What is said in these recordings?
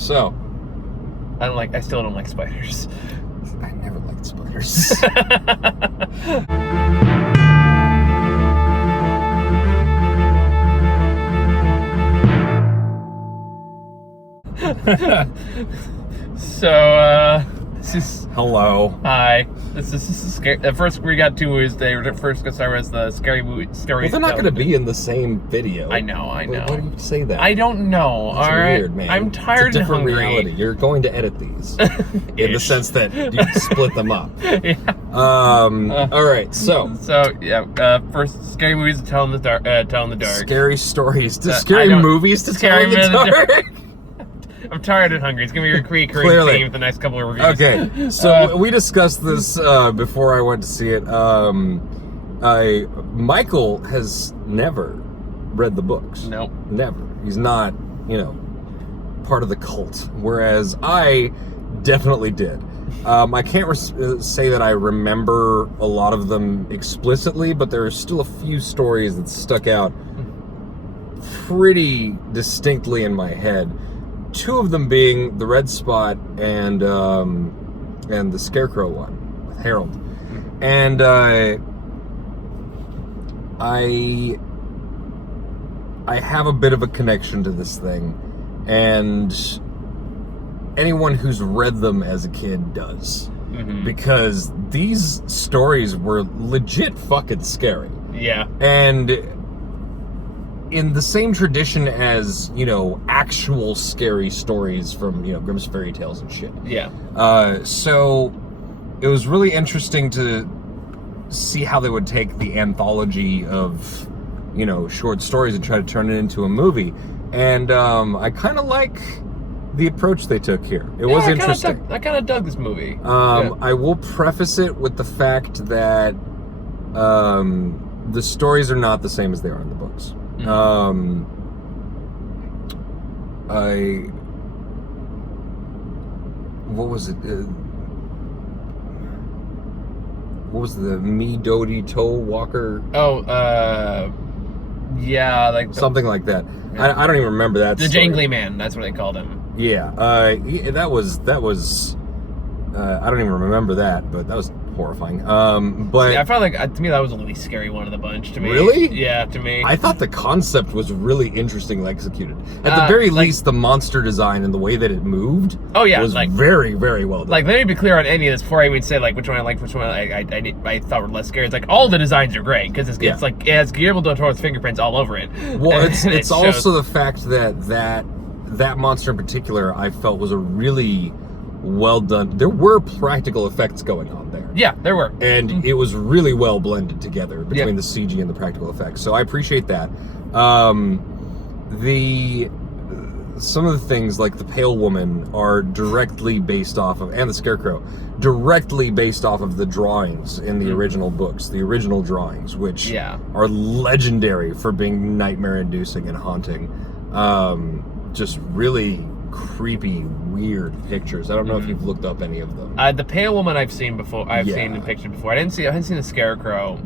So, I still don't like spiders. I never liked spiders. So, this is... Hello. Hi. This is scary. At first, we got two movies. They were first going to start with the scary movie. Well, they're not going to be in the same video. I know. Why do you say that? I don't know. That's all right. weird, man. I'm tired it's a different and hungry. reality. You're going to edit these in the sense that you split them up. Yeah. All right. So yeah. First, scary movies to tell in the dark. Scary stories to scary movies to tell in the dark. I'm tired and hungry. It's going to be a recurring theme for the next couple of reviews. Okay, so we discussed this before I went to see it. Michael has never read the books. Nope. Never. He's not, part of the cult. Whereas I definitely did. I can't say that I remember a lot of them explicitly, but there are still a few stories that stuck out pretty distinctly in my head. Two of them being the Red Spot and the Scarecrow one with Harold. And I have a bit of a connection to this thing, and anyone who's read them as a kid does. Mm-hmm. Because these stories were legit fucking scary. Yeah. And in the same tradition as, actual scary stories from, Grimm's fairy tales and shit. Yeah. So it was really interesting to see how they would take the anthology of, short stories and try to turn it into a movie. And I kind of like the approach they took here. It was interesting. I kind of dug this movie. I will preface it with the fact that the stories are not the same as they are in the books. Mm-hmm. What was it? What was the Me Doty Toe Walker? Oh, yeah, like something like that. Yeah. I don't even remember that. The story. Jangly Man, that's what they called him. Yeah, that was. I don't even remember that, but that was horrifying. But see, I felt like to me that was the least scary one of the bunch. To me, really, yeah, to me, I thought the concept was really interestingly executed. At the very least, the monster design and the way that it moved, was very, very well done. Like, let me be clear on any of this before I even say like which one I liked, which one I thought were less scary. It's like all the designs are great because it's like it has Guillermo del Toro's fingerprints all over it. Well, it's also the fact that monster in particular I felt was a really well done. There were practical effects going on there. Yeah, there were. And it was really well blended together between the CG and the practical effects. So I appreciate that. Some of the things like the Pale Woman are directly based off of, and the Scarecrow, directly based off of the drawings in the original books, the original drawings, which are legendary for being nightmare-inducing and haunting. Just really creepy, weird pictures. I don't know if you've looked up any of them. The Pale Woman I've seen before. I've seen in pictures before. I hadn't seen the Scarecrow.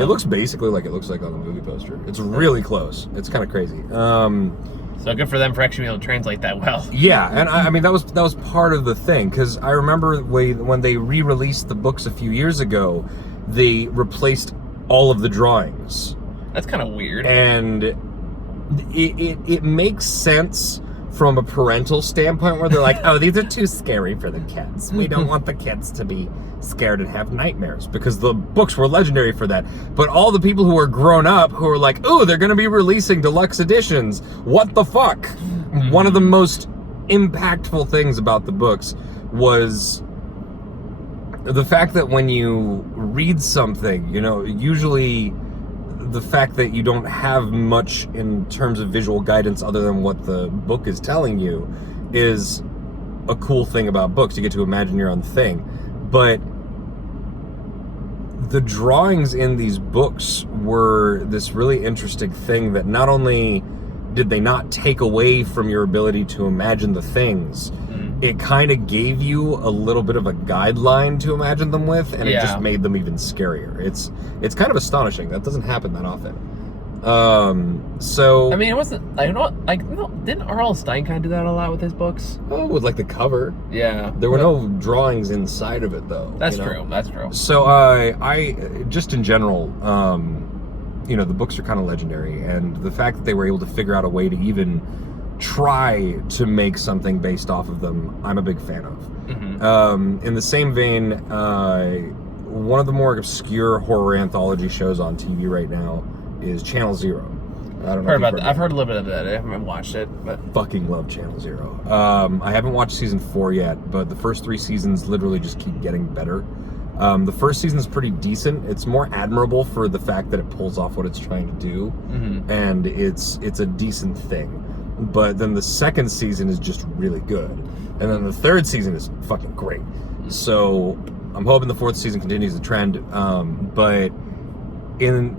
It looks basically like it looks like on the movie poster. It's really close. It's kind of crazy. So good for them for actually being able to translate that well. Yeah, and I mean that was part of the thing, because I remember when they re-released the books a few years ago, they replaced all of the drawings. That's kind of weird. And it makes sense from a parental standpoint, where they're like, oh, these are too scary for the kids. We don't want the kids to be scared and have nightmares, because the books were legendary for that. But all the people who are grown up who are like, oh, they're going to be releasing deluxe editions. What the fuck? Mm-hmm. One of the most impactful things about the books was the fact that when you read something, usually the fact that you don't have much in terms of visual guidance other than what the book is telling you is a cool thing about books. You get to imagine your own thing. But the drawings in these books were this really interesting thing that not only did they not take away from your ability to imagine the things, it kind of gave you a little bit of a guideline to imagine them with, and it just made them even scarier. It's kind of astonishing. That doesn't happen that often. So I mean, it wasn't like didn't R.L. Stine kind of do that a lot with his books? with like the cover. Yeah, There were no drawings inside of it though. That's true. That's true. So I just in general, the books are kind of legendary, and the fact that they were able to figure out a way to even try to make something based off of them, I'm a big fan of. Mm-hmm. In the same vein, one of the more obscure horror anthology shows on TV right now is Channel Zero. I don't know. I've heard a little bit of it. I haven't watched it, but fucking love Channel Zero. I haven't watched season 4 yet, but the first 3 seasons literally just keep getting better. The first season is pretty decent. It's more admirable for the fact that it pulls off what it's trying to do, and it's a decent thing. But then the second season is just really good, and then the third season is fucking great. So I'm hoping the 4th season continues the trend. But in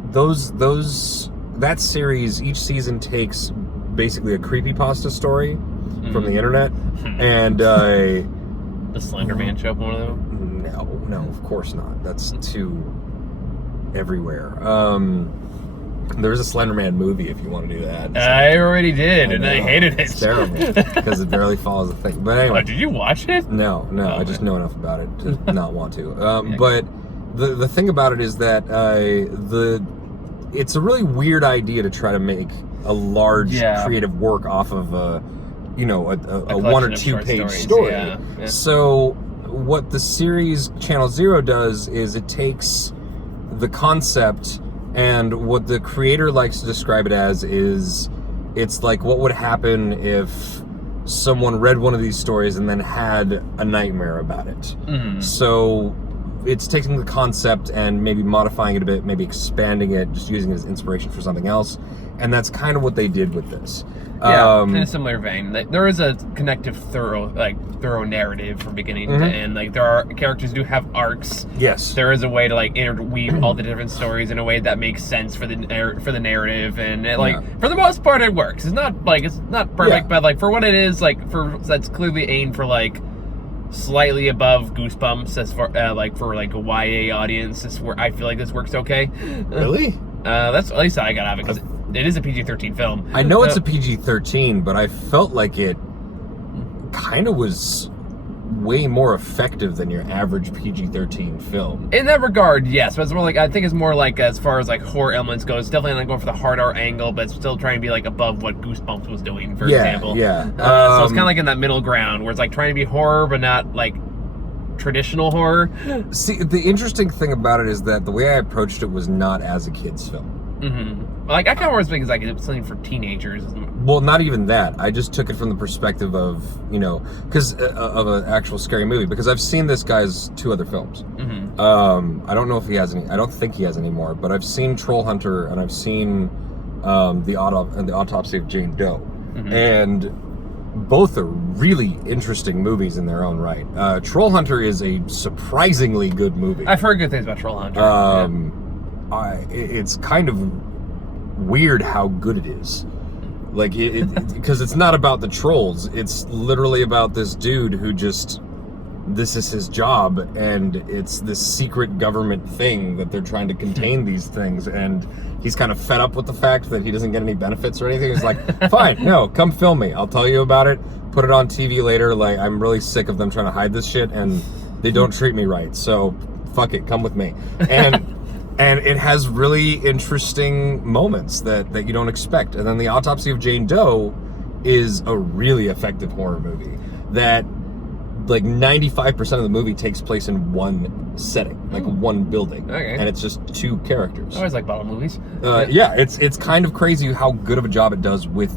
that series, each season takes basically a creepypasta story from the internet, and the Slender Man show up one of them. No, of course not. That's too everywhere. There's a Slender Man movie if you want to do that. I already did, and I hated it. It's terrible because it barely follows the thing. But anyway, did you watch it? No, I just know enough about it to not want to. But the thing about it is that it's a really weird idea to try to make a large creative work off of a 1 or 2 page story. Yeah. So what the series Channel Zero does is it takes the concept, and what the creator likes to describe it as is it's like what would happen if someone read one of these stories and then had a nightmare about it. So it's taking the concept and maybe modifying it a bit, maybe expanding it, just using it as inspiration for something else. And that's kind of what they did with this. In a similar vein, there is a connective, thorough narrative from beginning to end. Like there are characters do have arcs. Yes, there is a way to like interweave all the different stories in a way that makes sense for the narrative, and for the most part it works. It's not perfect, but like for what it is, that's clearly aimed for like slightly above Goosebumps as far for like a YA audience. This where I feel like this works okay. Really? That's at least I got out of it because it is a PG-13 film. I know it's a PG-13, but I felt like it kind of was way more effective than your average PG-13 film. In that regard, yes, but it's more like I think it's more like as far as like horror elements goes, it's definitely not going for the hard R angle, but it's still trying to be like above what Goosebumps was doing, for example. Yeah. So it's kind of like in that middle ground where it's like trying to be horror, but not like traditional horror. See, the interesting thing about it is that the way I approached it was not as a kid's film. Like I kind of was thinking like it's something for teenagers. Well, not even that. I just took it from the perspective of because of an actual scary movie. Because I've seen this guy's 2 other films. I don't know if he has any. I don't think he has any more. But I've seen Troll Hunter and I've seen the Autopsy of Jane Doe, and both are really interesting movies in their own right. Troll Hunter is a surprisingly good movie. I've heard good things about Troll Hunter. It's kind of weird how good it is. Like, because it's not about the trolls. It's literally about this dude who this is his job, and it's this secret government thing that they're trying to contain these things, and he's kind of fed up with the fact that he doesn't get any benefits or anything. He's like, fine, no, come film me. I'll tell you about it. Put it on TV later. Like, I'm really sick of them trying to hide this shit, and they don't treat me right. So, fuck it, come with me. And and it has really interesting moments that you don't expect. And then the Autopsy of Jane Doe is a really effective horror movie that like 95% of the movie takes place in one setting, like one building. Okay. And it's just 2 characters. I always like bottle movies. Yeah, it's kind of crazy how good of a job it does with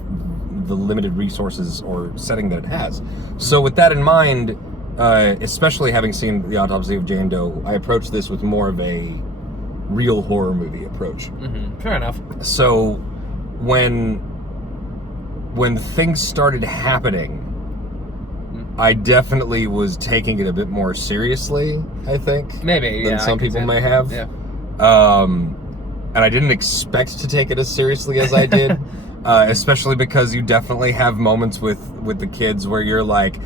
the limited resources or setting that it has. So with that in mind, especially having seen the Autopsy of Jane Doe, I approached this with more of a real horror movie approach. Fair enough. So when things started happening, I definitely was taking it a bit more seriously, I think. Maybe, than some people may have. Yeah. And I didn't expect to take it as seriously as I did, especially because you definitely have moments with the kids where you're like,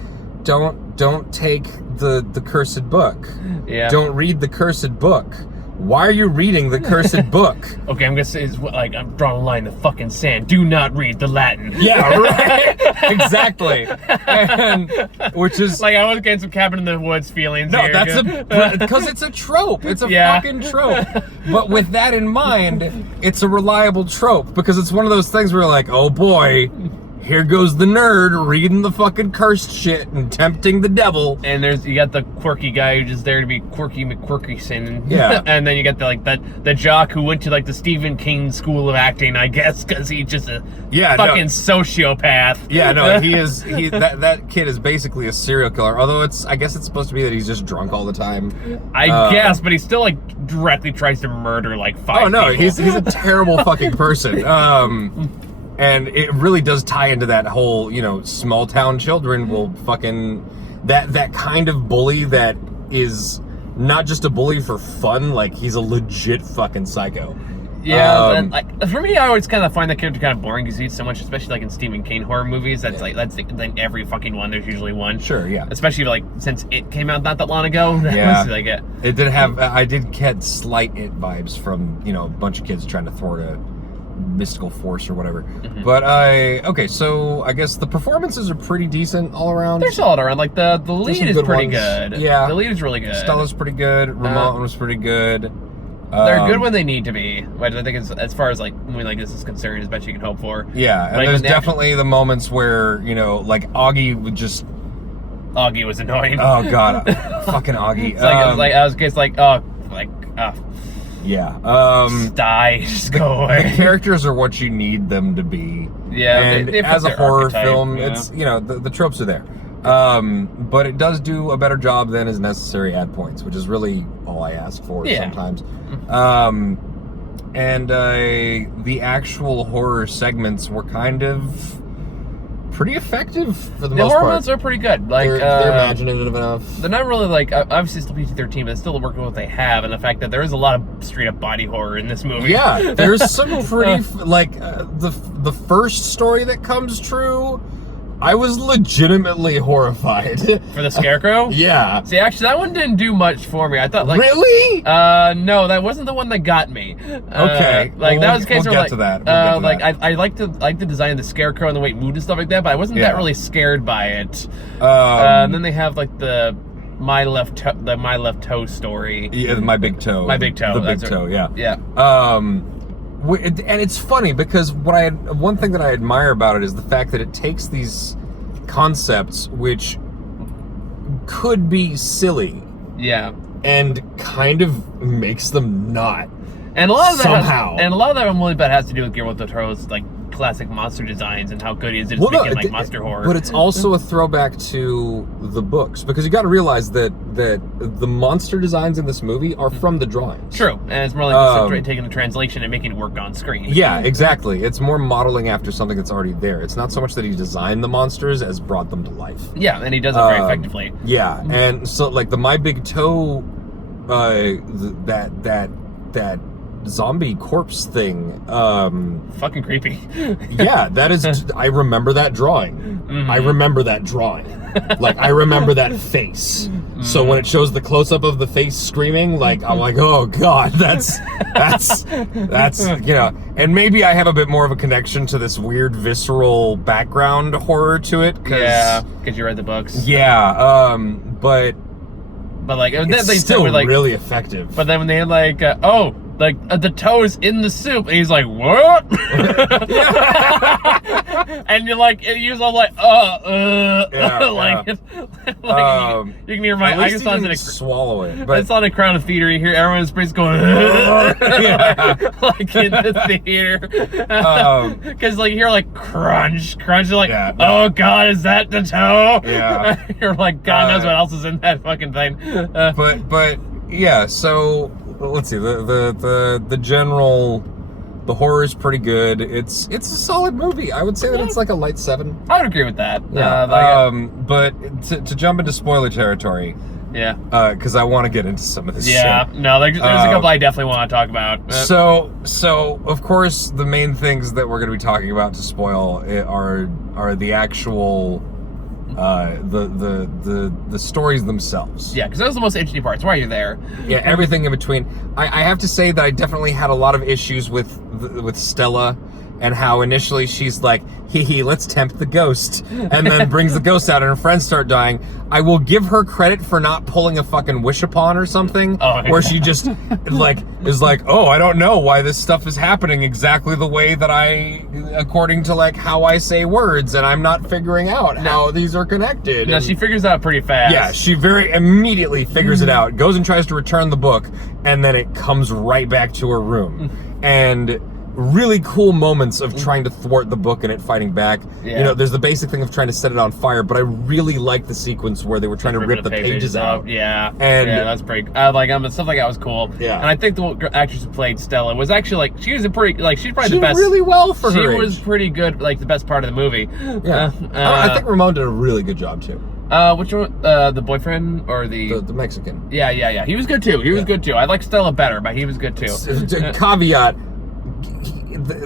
don't take the cursed book. Yeah. Don't read the cursed book. why are you reading the cursed book? Okay, I'm gonna say it's like I'm drawing a line in the fucking sand. Do not read the Latin. Yeah, right. Exactly. And which is like I was getting some Cabin in the Woods feelings. no, here. that's because it's a trope. It's a fucking trope. But with that in mind, it's a reliable trope because it's one of those things where you're like, oh boy, here goes the nerd reading the fucking cursed shit and tempting the devil. And you got the quirky guy who's just there to be quirky McQuirkyson. Yeah. And then you got the jock who went to like the Stephen King school of acting, I guess, because he's just a fucking sociopath. Yeah, no, that kid is basically a serial killer. Although I guess it's supposed to be that he's just drunk all the time. I guess, but he still like directly tries to murder like 5 Oh no, people. he's a terrible fucking person. And it really does tie into that whole, small town children will fucking that kind of bully that is not just a bully for fun, like he's a legit fucking psycho. Yeah, and like for me, I always kind of find that character kind of boring because he's so much, especially like in Stephen King horror movies. That's like every fucking one. There's usually one. Sure, yeah. Especially like since it came out not that long ago. Yeah, was like it. It did have. I did get slight It vibes from a bunch of kids trying to thwart a mystical force or whatever. Mm-hmm. But okay, so I guess the performances are pretty decent all around. They're solid around. Like the lead is pretty good. Yeah, the lead is really good. Stella's pretty good. Ramon was pretty good. They're good when they need to be, which I think is, as far as like a movie like this is concerned, as best you can hope for. Yeah, and like, there's definitely the moments where like Augie would just. Augie was annoying. Oh god, fucking Augie. Yeah. Just die. Just go away. The characters are what you need them to be. Yeah. And they as a horror film, yeah. it's the tropes are there. But it does do a better job than is necessary at points, which is really all I ask for sometimes. And the actual horror segments were kind of pretty effective for the most part. The horror ones are pretty good. Like they're imaginative enough. They're not really like obviously still PG-13, but it's still working with what they have, and the fact that there is a lot of straight up body horror in this movie. Yeah, there's some pretty the first story that comes true. I was legitimately horrified. For the Scarecrow? Yeah. See, actually, that one didn't do much for me. I thought, like... Really? No, that wasn't the one that got me. Okay. Like, that was the case where, we'll get to that. I like the design of the Scarecrow and the way it moved and stuff like that, but I wasn't that really scared by it. And then they have, like, the My Left Toe story. Yeah, My Big Toe. My Big Toe. The Big Toe, yeah. Yeah. And it's funny because one thing that I admire about it is the fact that it takes these concepts which could be silly, and kind of makes them not. And a lot of that somehow. And a lot of that I'm willing to bet has to do with Guillermo del Toro's like classic monster designs and how good he is at making like monster horror. But it's also a throwback to the books because you got to realize that the monster designs in this movie are from the drawings. True, and it's more like just taking the translation and making it work on screen. Yeah, exactly. It's more modeling after something that's already there. It's not so much that he designed the monsters as brought them to life. Yeah, and he does it very effectively. Yeah, and so like the My Big Toe, that zombie corpse thing, fucking creepy. Yeah, that is. I remember that drawing. Mm-hmm. I remember that drawing. Like I remember that face. Mm-hmm. So when it shows the close up of the face screaming, like I'm like, oh god, that's And maybe I have a bit more of a connection to this weird visceral background horror to it. Because you read the books. Yeah, but like it's they still were like really effective. But then when they had like the toe is in the soup, and he's like, what? And you're like, you was all like, you can hear my. I guess I didn't swallow it, but it's on a Crown of Theater. You hear everyone's face going, like in the theater, because like you hear like crunch, you're like, oh god, is that the toe? Yeah, you're like, God knows what else is in that fucking thing. But yeah, so. Let's see, the general, the horror is pretty good. It's a solid movie. I would say that it's like a light 7. I would agree with that. Yeah. But to jump into spoiler territory. Yeah. Because I want to get into some of this shit. Yeah. No, there's a couple I definitely want to talk about. So of course the main things that we're going to be talking about to spoil are the actual the stories themselves. Yeah, because that was the most interesting part. It's why you're there. Yeah, everything in between. I have to say that I definitely had a lot of issues with Stella, and how initially she's like, hee, let's tempt the ghost, and then brings the ghost out and her friends start dying. I will give her credit for not pulling a fucking wish-upon or something, where she just is like, oh, I don't know why this stuff is happening exactly the way that according to like how I say words, and I'm not figuring out how these are connected. No, she figures out pretty fast. Yeah, she very immediately figures it out, goes and tries to return the book, and then it comes right back to her room. And really cool moments of trying to thwart the book and it fighting back. Yeah. You know, there's the basic thing of trying to set it on fire, but I really like the sequence where they were trying to rip the pages out. Yeah, and yeah, that's pretty. Stuff like that was cool. Yeah, and I think the actress who played Stella was actually like, she was a pretty, like, she's probably the best. Really well for her. She was pretty good, like the best part of the movie. Yeah, I think Ramon did a really good job too. Which one? The boyfriend or the Mexican? Yeah. He was good too. He was good too. I like Stella better, but he was good too. Caveat.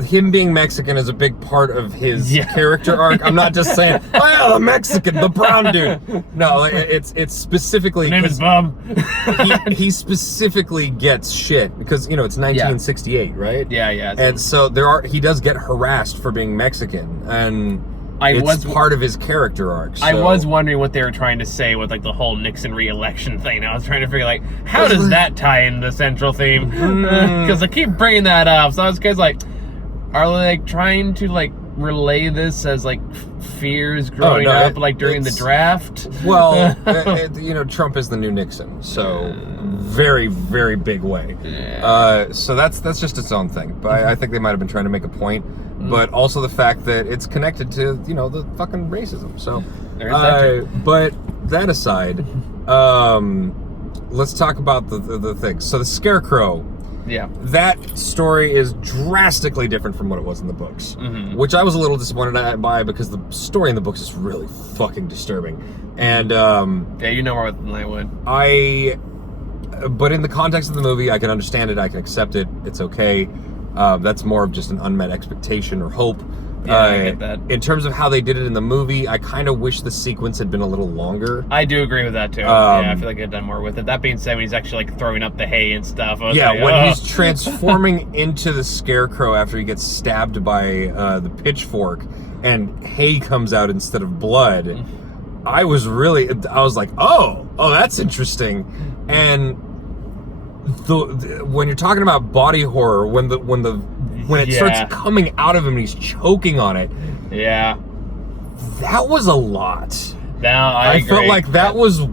Him being Mexican is a big part of his character arc. I'm not just saying, oh yeah, the Mexican, the brown dude. No, it's specifically. His name is Bob. he specifically gets shit because, you know, it's 1968, right? Yeah. And so he does get harassed for being Mexican, and it's part of his character arc. So. I was wondering what they were trying to say with like the whole Nixon re-election thing. I was trying to figure like, how does that tie in the central theme? Because I keep bringing that up. So I was kind of like, are they like trying to like relay this as like fears growing up like during the draft? Well, you know, Trump is the new Nixon, so very, very big way. Yeah. So that's just its own thing. But I think they might have been trying to make a point. But also the fact that it's connected to, you know, the fucking racism. So, but that aside, let's talk about the things. So the Scarecrow. Yeah. That story is drastically different from what it was in the books, which I was a little disappointed by because the story in the books is really fucking disturbing. And yeah, you know more than I would. But in the context of the movie, I can understand it. I can accept it. It's okay. That's more of just an unmet expectation or hope. Yeah, I get that. In terms of how they did it in the movie, I kind of wish the sequence had been a little longer. I do agree with that too. Yeah, I feel like I'd done more with it. That being said, when he's actually like throwing up the hay and stuff. When he's transforming into the Scarecrow after he gets stabbed by the pitchfork, and hay comes out instead of blood. I was like, oh, that's interesting. And when you're talking about body horror, when it starts coming out of him and he's choking on it, that was a lot. Now I felt like that was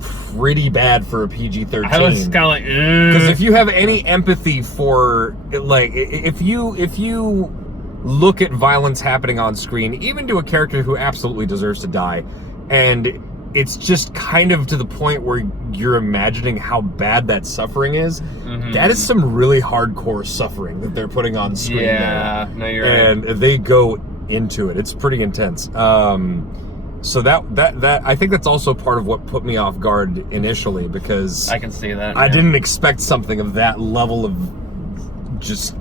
pretty bad for a PG-13. I was kind of like, because if you have any empathy for, like, if you look at violence happening on screen, even to a character who absolutely deserves to die, and it's just kind of to the point where you're imagining how bad that suffering is. That is some really hardcore suffering that they're putting on screen. Yeah, no, you're right. And they go into it. It's pretty intense. So that I think that's also part of what put me off guard initially, because I can see that. I didn't expect something of that level of just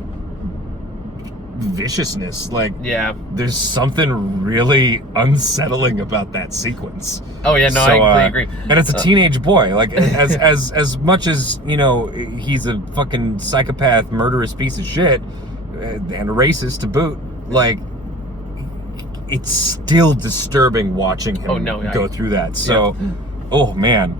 viciousness. Like, there's something really unsettling about that sequence. Oh yeah, no, I completely agree. And it's a teenage boy. Like, as much as, you know, he's a fucking psychopath, murderous piece of shit, and a racist to boot, like, it's still disturbing watching him go through that. So, oh man.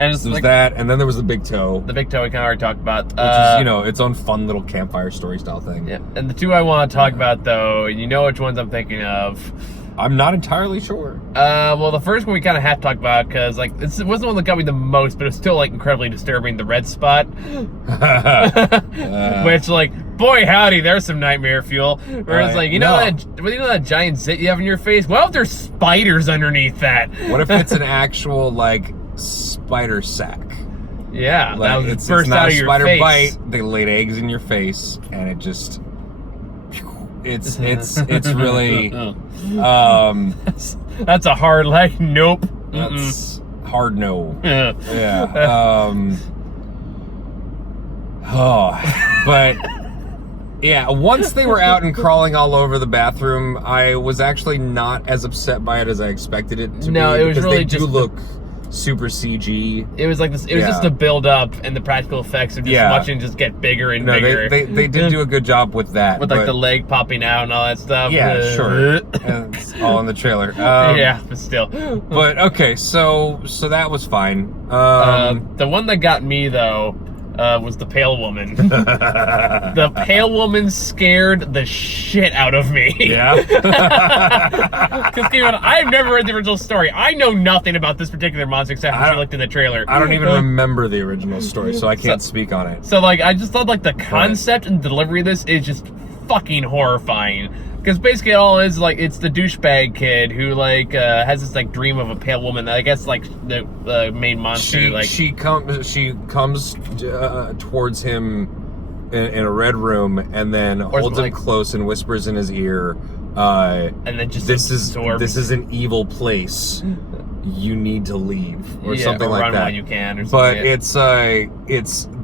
And it's there was like, that, and then there was the big toe. The big toe we kind of already talked about. Which is, you know, its own fun little campfire story style thing. Yeah, and the two I want to talk about, though, you know which ones I'm thinking of. I'm not entirely sure. Well, the first one we kind of had to talk about, because, like, it wasn't the one that got me the most, but it was still, like, incredibly disturbing, the red spot. Which, like, boy howdy, there's some nightmare fuel. Where it's like, you know that giant zit you have in your face? Well, if there's spiders underneath that. What if it's an actual, like, spider sack? Yeah, like, that was it's burst not out a of your spider face. bite. They laid eggs in your face, and it just, it's really, that's a hard like nope. That's hard no. Yeah. But Yeah, once they were out and crawling all over the bathroom, I was actually not as upset by it as I expected it to be. No, it was really they just do look super CG. It was like this. It was just a build up, and the practical effects of just watching just get bigger and bigger. They did do a good job with that, with like the leg popping out and all that stuff. Yeah, sure. And it's all in the trailer. Yeah, but still. But okay, so that was fine. The one that got me though was the pale woman. The pale woman scared the shit out of me. Yeah. Because Steven, I've never read the original story. I know nothing about this particular monster except for I looked in the trailer. I don't even remember the original story, so I can't speak on it. So like, I just thought like the concept and delivery of this is just fucking horrifying. Because basically all it is like it's the douchebag kid who like has this like dream of a pale woman. I guess like the main monster. She comes towards him in a red room and then holds him close and whispers in his ear. And then just this is an evil place. You need to leave or something like run that. While you can, or something. But it's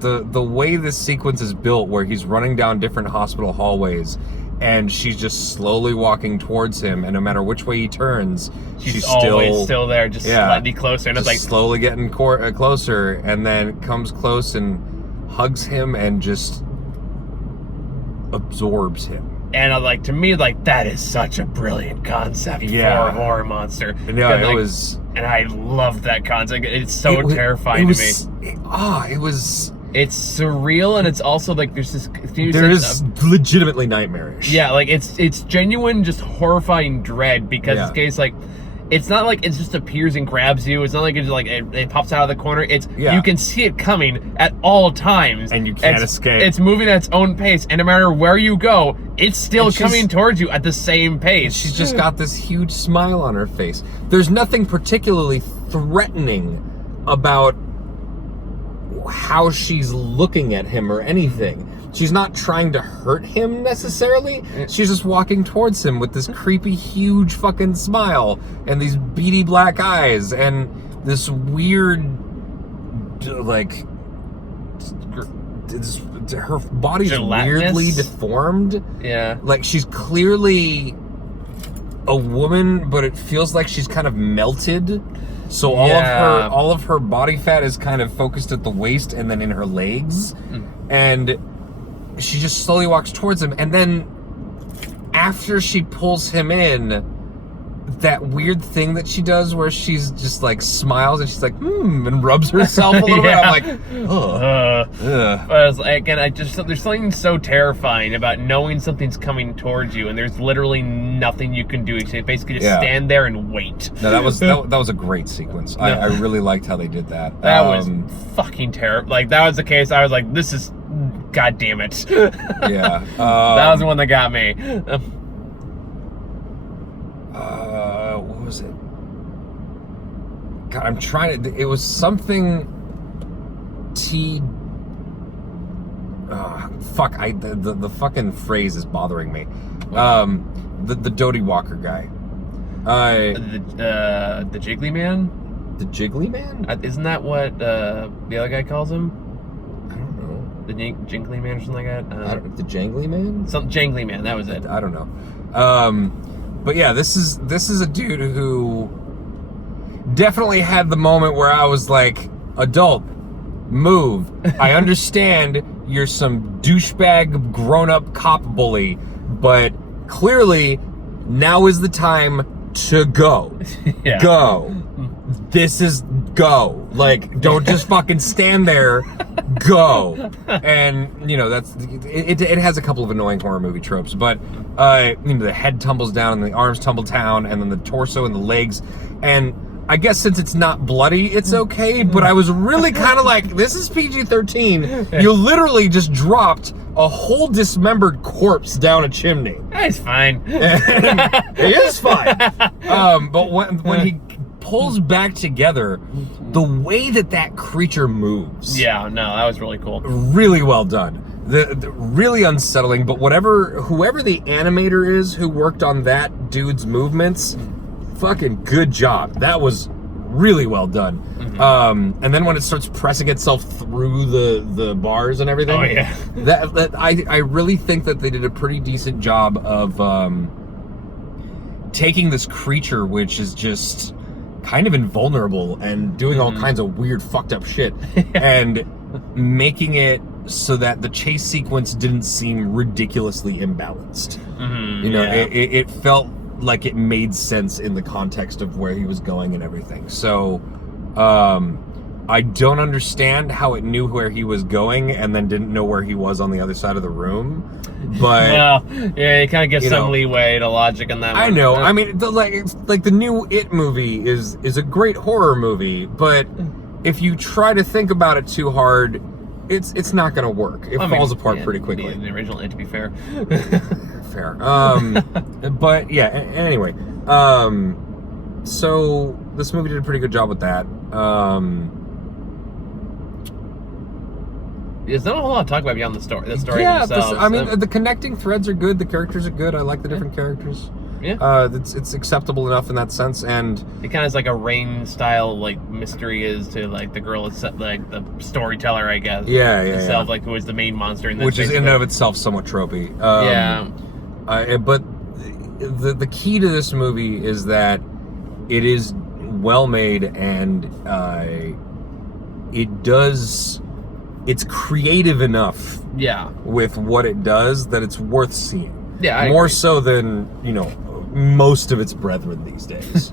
the way this sequence is built, where he's running down different hospital hallways. And she's just slowly walking towards him, and no matter which way he turns, she's always still there, just slightly closer. And it's like slowly getting closer, and then comes close and hugs him and just absorbs him. And like to me, like that is such a brilliant concept for a horror monster. Yeah, it was, and I loved that concept. It's so terrifying to me. It was. It's surreal, and it's also like there's this. There is legitimately nightmarish. Yeah, like it's genuine, just horrifying dread because this case like. It's not like it just appears and grabs you. It's not like it's like it pops out of the corner. It's you can see it coming at all times, and you can't escape. It's moving at its own pace, and no matter where you go, it's still coming towards you at the same pace. She's just got this huge smile on her face. There's nothing particularly threatening about how she's looking at him or anything. She's not trying to hurt him necessarily. She's just walking towards him with this creepy, huge fucking smile and these beady black eyes and this weird, like, her body's weirdly deformed. Yeah. Like, she's clearly a woman, but it feels like she's kind of melted. So all of her body fat is kind of focused at the waist and then in her legs. And she just slowly walks towards him, and then after she pulls him in, that weird thing that she does where she's just like smiles and she's like, and rubs herself a little bit. I'm like, But again, there's something so terrifying about knowing something's coming towards you, and there's literally nothing you can do except basically just stand there and wait. No, that was a great sequence. I really liked how they did that. That was fucking terrible. Like that was the case. I was like, this is. God damn it. Yeah. That was the one that got me. What was it? God, I'm trying to... It was something... Fuck, the fucking phrase is bothering me. The Doty Walker guy. The Jiggly Man? The Jiggly Man? Isn't that what the other guy calls him? The Jingly Man or something like that? The Jangly Man? Some Jangly Man, that was it. I don't know. But yeah, this is a dude who definitely had the moment where I was like, adult, move. I understand you're some douchebag grown-up cop bully, but clearly now is the time to go. Go. This is go. Like, don't just fucking stand there. Go. And you know, that's it has a couple of annoying horror movie tropes, but the head tumbles down and the arms tumble down and then the torso and the legs, and I guess since it's not bloody, it's okay, but I was really kind of like, this is PG-13. You literally just dropped a whole dismembered corpse down a chimney. It's fine. It is fine. But when he pulls back together, the way that creature moves. Yeah, no, that was really cool. Really well done. The really unsettling, but whoever the animator is who worked on that dude's movements, fucking good job. That was really well done. And then when it starts pressing itself through the bars and everything, Oh yeah. I really think that they did a pretty decent job of taking this creature, which is just kind of invulnerable and doing all kinds of weird fucked up shit, and making it so that the chase sequence didn't seem ridiculously imbalanced. You know, it felt like it made sense in the context of where he was going and everything. So I don't understand how it knew where he was going and then didn't know where he was on the other side of the room. But well, yeah, it kind of gives some leeway to logic in that one. I know. I mean, like the new It movie is a great horror movie, but if you try to think about it too hard, it's not going to work. It falls apart pretty quickly. The original It, to be fair. Fair. But yeah. Anyway, so this movie did a pretty good job with that. There's not a whole lot to talk about beyond the story. The story Yeah, themselves. I mean, the connecting threads are good. The characters are good. I like the different characters. Yeah. It's acceptable enough in that sense, and it kind of is like a Rain style like mystery is to like the girl, like the storyteller, I guess. Itself, like who is the main monster in this, which is in and of itself somewhat tropey. But the key to this movie is that it is well made, and it's creative enough with what it does that it's worth seeing. Yeah, more so than, most of its brethren these days. This is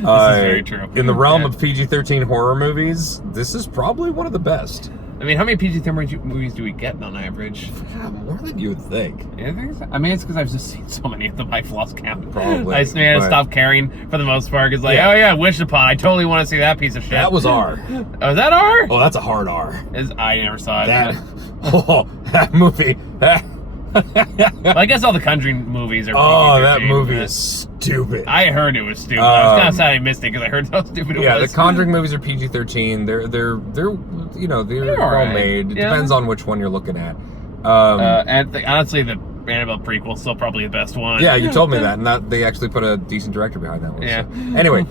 very true. In the realm of PG-13 horror movies, this is probably one of the best. I mean, how many PG-13 movies do we get on average? Yeah, more than you would think. Yeah, I mean, it's because I've just seen so many of them. I've lost count. Probably. I stopped caring for the most part. It's like, oh yeah, Wish Upon. I totally want to see that piece of shit. That was R. Oh, is that R? Oh, that's a hard R. I never saw it. That movie. Well, I guess all the Conjuring movies are. Oh, that movie is stupid. I heard it was stupid. I was kind of sad I missed it because I heard how stupid it was. Yeah, the Conjuring movies are PG-13. They're well made. It depends on which one you're looking at. And honestly, the Annabelle prequel is still probably the best one. Yeah, you told me that, and that they actually put a decent director behind that one. Yeah. So. Anyway,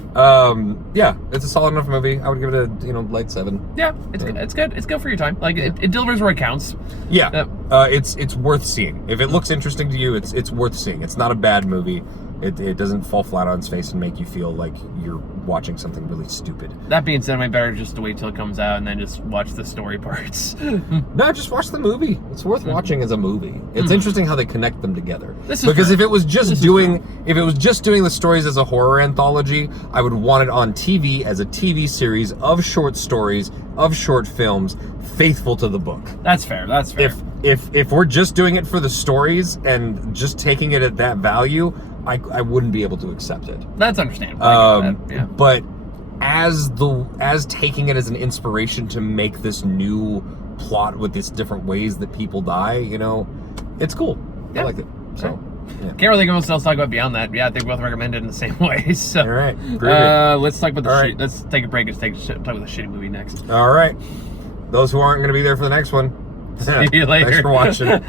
it's a solid enough movie. I would give it a light 7. Yeah, it's good. It's good. It's good for your time. Like it delivers where it counts. Yeah, it's worth seeing. If it looks interesting to you, it's worth seeing. It's not a bad movie. It doesn't fall flat on its face and make you feel like you're watching something really stupid. That being said, I might better just wait till it comes out and then just watch the story parts. No, just watch the movie. It's worth watching as a movie. It's interesting how they connect them together. Because if it was just doing the stories as a horror anthology, I would want it on TV as a TV series of short stories, of short films, faithful to the book. That's fair. That's fair. If we're just doing it for the stories and just taking it at that value, I wouldn't be able to accept it. That's understandable. But as taking it as an inspiration to make this new plot with these different ways that people die, it's cool. I liked it. So can't really go else to talk about beyond that. Yeah, I think we both recommend it in the same way. So all right, let's talk about let's take a break and talk about the shitty movie next. All right, those who aren't going to be there for the next one. See you later. Thanks for watching.